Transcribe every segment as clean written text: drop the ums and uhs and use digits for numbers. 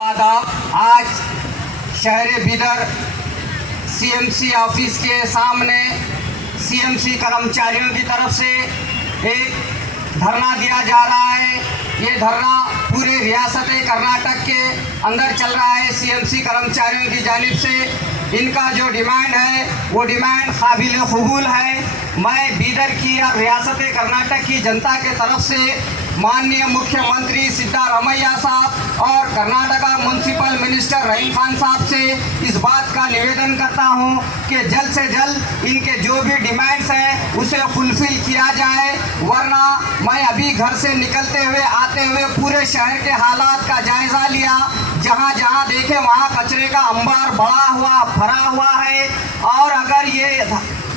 आज शहर Bidar CMC office के सामने सीएमसी कर्मचारियों की तरफ से एक धरना दिया जा रहा है। ये धरना पूरे रियासत कर्नाटक के अंदर चल रहा है। सीएमसी कर्मचारियों की जानिब से इनका जो डिमांड है वो डिमांड काबिल कबूल है। मैं बीदर की और रियासत कर्नाटक की जनता के तरफ से माननीय मुख्यमंत्री सिद्धारमैया साहब और कर्नाटका म्यूनसिपल मिनिस्टर रहीम खान साहब से इस बात का निवेदन करता हूं कि जल्द से जल्द इनके जो भी डिमांड्स हैं उसे फुलफिल किया जाए, वरना मैं अभी घर से निकलते हुए आते हुए पूरे शहर के हालात का जायज़ा लिया। जहां जहां देखे वहां कचरे का अंबार भरा हुआ है और अगर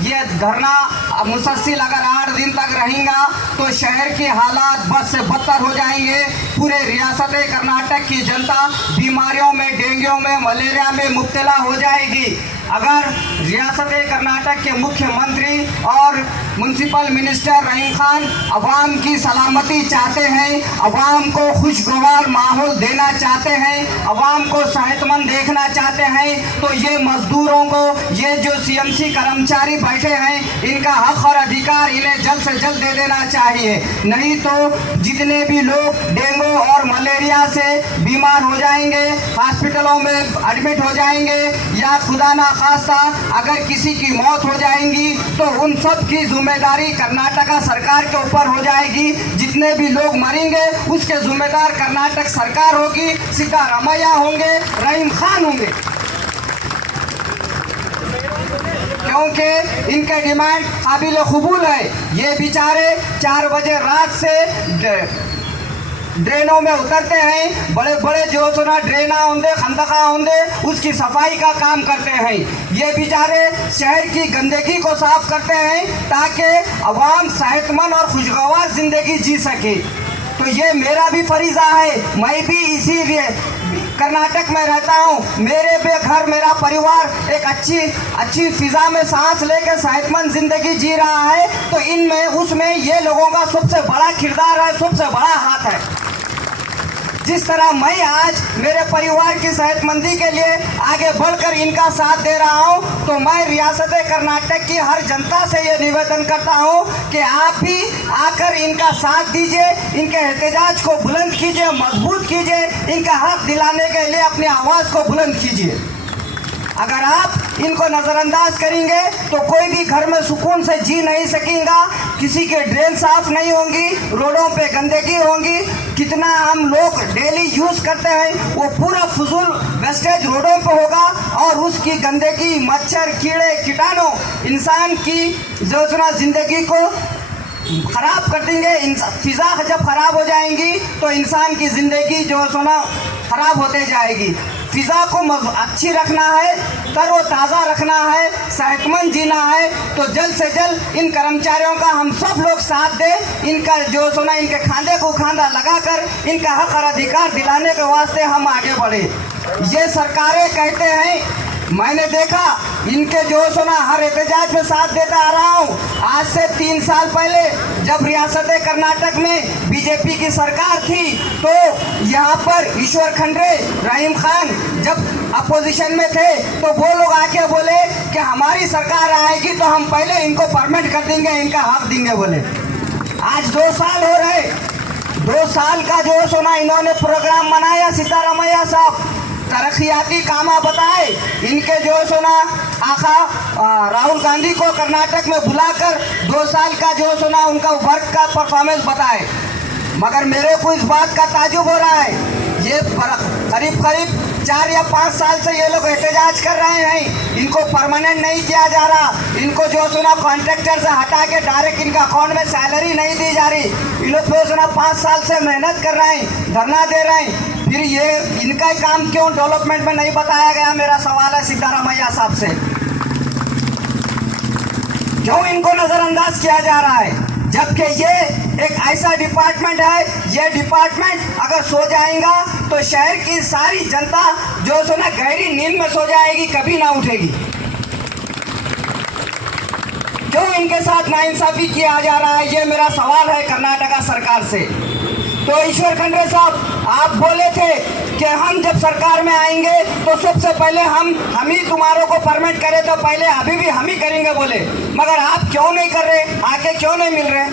ये धरना मुसलसल अगर 8 दिन तक रहेगा तो शहर के हालात बद से बदतर हो जाएंगे। पूरे रियासत कर्नाटक की जनता बीमारियों में, डेंगू में, मलेरिया में मुब्तला हो जाएगी। अगर रियासत कर्नाटक के मुख्यमंत्री और म्यूनसिपल मिनिस्टर रहीम खान अवाम की सलामती चाहते हैं, अवाम को खुशगवार माहौल देना चाहते हैं, अवाम को सेहतमंद देखना चाहते हैं, तो ये मजदूरों को, ये जो सीएमसी कर्मचारी बैठे हैं, इनका हक और अधिकार इन्हें जल्द से जल्द दे देना चाहिए। नहीं तो जितने भी लोग डेंगू और मलेरिया से बीमार हो जाएंगे, हॉस्पिटलों में एडमिट हो जाएंगे, या खुदा ना खास्ता अगर किसी की मौत हो जाएगी तो उन सब की जिम्मेदारी कर्नाटका सरकार के ऊपर हो जाएगी। जितने भी लोग मरेंगे उसके जिम्मेदार कर्नाटक सरकार होगी, सिद्धारमैया होंगे, रहीम खान होंगे, क्योंकि इनके डिमांड काबिल कबूल है। ये बेचारे 4 बजे रात से ड्रेनों में उतरते हैं, बड़े बड़े जो सुना ड्रेना होंगे, खंदका होंगे, उसकी सफाई का काम करते हैं। ये बेचारे शहर की गंदगी को साफ करते हैं ताकि अवाम सेहतमंद और खुशगवार जिंदगी जी सके। तो ये मेरा भी फरीज़ा है, मैं भी इसी कर्नाटक में रहता हूँ। मेरे बेघर मेरा परिवार एक अच्छी फिजा में सांस लेकर सेहतमंद जिंदगी जी रहा है, तो इनमें उसमें ये लोगों का सबसे बड़ा किरदार है, सबसे बड़ा हाथ है। जिस तरह मैं आज मेरे परिवार की सेहतमंदी के लिए आगे बढ़कर इनका साथ दे रहा हूं, तो मैं रियासत कर्नाटक की हर जनता से ये निवेदन करता हूं कि आप भी आकर इनका साथ दीजिए, इनके एहतजाज को बुलंद कीजिए, मजबूत कीजिए, इनका हक दिलाने के लिए अपनी आवाज़ को बुलंद कीजिए। अगर आप इनको नज़रअंदाज करेंगे तो कोई भी घर में सुकून से जी नहीं सकेगा। किसी के ड्रेन साफ नहीं होंगी, रोडों पे गंदगी होंगी, कितना हम लोग डेली यूज़ करते हैं वो पूरा फजूल वेस्टेज रोडों पे होगा और उसकी गंदगी, मच्छर, कीड़े, कीटाणु इंसान की जो सुना ज़िंदगी को ख़राब कर देंगे। फिज़ा जब ख़राब हो जाएंगी तो इंसान की ज़िंदगी जो सुना ख़राब होते जाएगी। फिज़ा को अच्छी रखना है, तरोताज़ा रखना है, सेहतमंद जीना है, तो जल्द से जल्द इन कर्मचारियों का हम सब लोग साथ दें। इनका जो सुना इनके खांधे को खांधा लगाकर इनका हक और अधिकार दिलाने के वास्ते हम आगे बढ़े। ये सरकारें कहते हैं, मैंने देखा इनके जो सुना हर एहतजाज में साथ देता आ रहा हूँ। आज से 3 साल पहले जब रियासत कर्नाटक में बीजेपी की सरकार थी तो यहाँ पर ईश्वर खंड्रे, रहीम खान जब अपोजिशन में थे तो वो लोग आके बोले कि हमारी सरकार आएगी तो हम पहले इनको परमिट कर देंगे, इनका हक देंगे बोले। आज 2 साल हो रहे, 2 साल का जो सुना इन्होंने प्रोग्राम बनाया, सिद्धारमैया साहब तरक्याती कामा बताए, इनके जो सुना आखा राहुल गांधी को कर्नाटक में बुलाकर 2 साल का जो सुना उनका वर्क का परफॉर्मेंस बताए। मगर मेरे को इस बात का ताजुब हो रहा है, ये करीब 4 या 5 साल से ये लोग एहतजाज कर रहे हैं, इनको परमानेंट नहीं किया जा रहा, इनको जो सुना कॉन्ट्रैक्टर से हटा के डायरेक्ट इनका अकाउंट में सैलरी नहीं दी जा रही। इन लोग जो सुना 5 साल से मेहनत कर रहे हैं, धरना दे रहे हैं, फिर ये इनका काम क्यों डेवलपमेंट में नहीं बताया गया? मेरा सवाल है सिद्धारमैया साहब से, क्यों इनको नज़रअंदाज किया जा रहा है? जबकि ये एक ऐसा डिपार्टमेंट है, ये डिपार्टमेंट अगर सो जाएगा तो शहर की सारी जनता जो सुना गहरी नींद में सो जाएगी, कभी ना उठेगी। क्यों इनके साथ नाइंसाफी किया जा रहा है? ये मेरा सवाल है कर्नाटका सरकार से। तो ईश्वर खंड्रे साहब, आप बोले थे कि हम जब सरकार में आएंगे तो सबसे पहले हम ही तुम्हारों को परमिट करें, तो पहले अभी भी हम ही करेंगे बोले। मगर आप क्यों नहीं कर रहे, आके क्यों नहीं मिल रहे?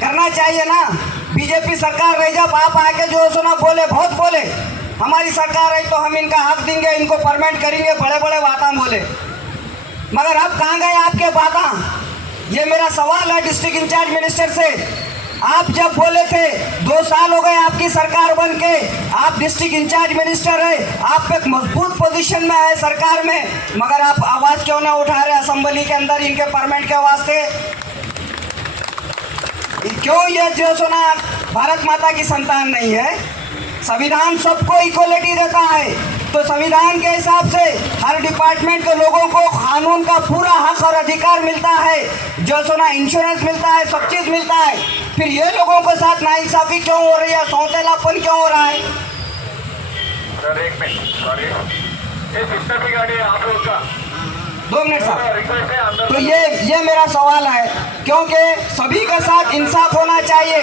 करना चाहिए ना। बीजेपी सरकार रही जब आप आके जो सुना बोले, बहुत बोले हमारी सरकार है तो हम इनका हक देंगे, इनको परमिट करेंगे, बड़े बड़े बातें बोले। मगर अब कहाँ गए आपके बातें? ये मेरा सवाल है डिस्ट्रिक्ट इंचार्ज मिनिस्टर से। आप जब बोले थे 2 साल हो गए आपकी सरकार बन के, आप डिस्ट्रिक्ट इंचार्ज मिनिस्टर है, आप एक मजबूत पोजीशन में है सरकार में, मगर आप आवाज़ क्यों ना उठा रहे असेंबली के अंदर इनके परमिट के वास्ते? क्यों ये जो सुना भारत माता की संतान नहीं है? संविधान सबको इक्वलिटी देता है, तो संविधान के हिसाब से हर डिपार्टमेंट के लोगों को कानून का पूरा हक और अधिकार मिलता है, जो सुना इंश्योरेंस मिलता है, सब चीज़ मिलता है। फिर ये लोगों के साथ नाइंसाफी क्यों हो रही है, सौतेलापन क्यों हो रहा है? सर एक मिनट, सॉरी, ये सिस्टर की गाड़ी है आप लोग का, 2 मिनट साहब। रिक्वेस्ट है अंदर। तो ये मेरा सवाल है, क्योंकि सभी के साथ इंसाफ होना चाहिए।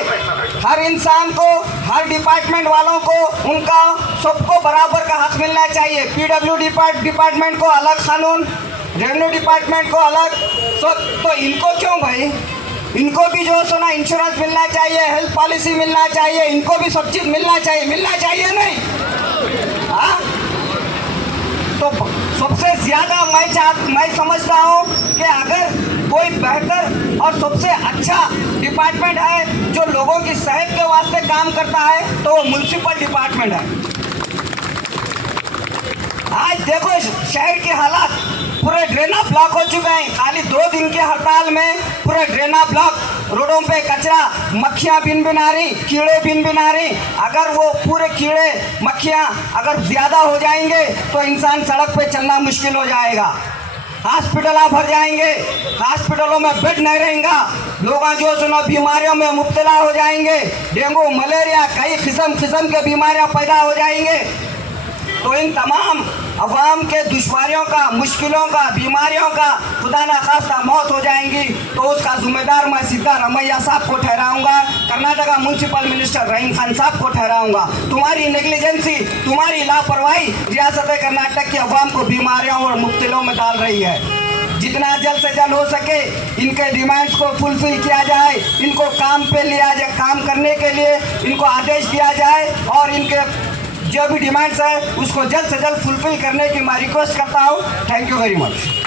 हर इंसान को, हर डिपार्टमेंट वालों को, उनका सबको बराबर का हक मिलना चाहिए। पीडब्ल्यूडी डिपार्टमेंट को अलग कानून, रेवेन्यू डिपार्टमेंट को अलग, तो इनको क्यों भाई? इनको भी जो सुना इंश्योरेंस मिलना चाहिए, हेल्थ पॉलिसी मिलना चाहिए, इनको भी सब चीज़ मिलना चाहिए नहीं? हाँ, तो सबसे ज़्यादा मैं समझता हूँ कि अगर कोई बेहतर और सबसे अच्छा डिपार्टमेंट है जो लोगों की सेहत के वास्ते काम करता है तो वो म्युनिसिपल डिपार्टमेंट है। आज देखो शहर की हालात, पूरे ड्रेना ब्लॉक हो चुके हैं। खाली 2 दिन के हड़ताल में पूरे ड्रेना ब्लॉक, रोडों पे कचरा, मक्खियाँ बिन बिना रही, कीड़े बिन बिना रही। अगर वो पूरे कीड़े मक्खियाँ अगर ज़्यादा हो जाएंगे तो इंसान सड़क पे चलना मुश्किल हो जाएगा। हॉस्पिटल भर जाएंगे, हॉस्पिटलों में बेड नहीं रहेगा, लोग जो सुना बीमारियों में मुब्तला हो जाएंगे, डेंगू, मलेरिया, कई किस्म के बीमारियाँ पैदा हो जाएंगे। तो इन तमाम अवाम के दुश्वारियों का, मुश्किलों का, बीमारियों का खुदा ना खास्ता मौत हो जाएंगी तो उसका जिम्मेदार मैं सिद्धारमैया साहब को ठहराऊंगा, कर्नाटका म्यूनसिपल मिनिस्टर रहीम खान साहब को ठहराऊंगा। तुम्हारी नेग्लिजेंसी, तुम्हारी लापरवाही रियासत कर्नाटक की अवाम को बीमारियों और मुब्तलों में डाल रही है। जितना जल्द से जल्द हो सके इनके डिमांड्स को फुलफिल किया जाए, इनको काम पे लिया जाए, काम करने के लिए इनको आदेश दिया जाए और इनके जो भी डिमांड्स है उसको जल्द से जल्द फुलफिल करने की मैं रिक्वेस्ट करता हूँ। Thank you very much.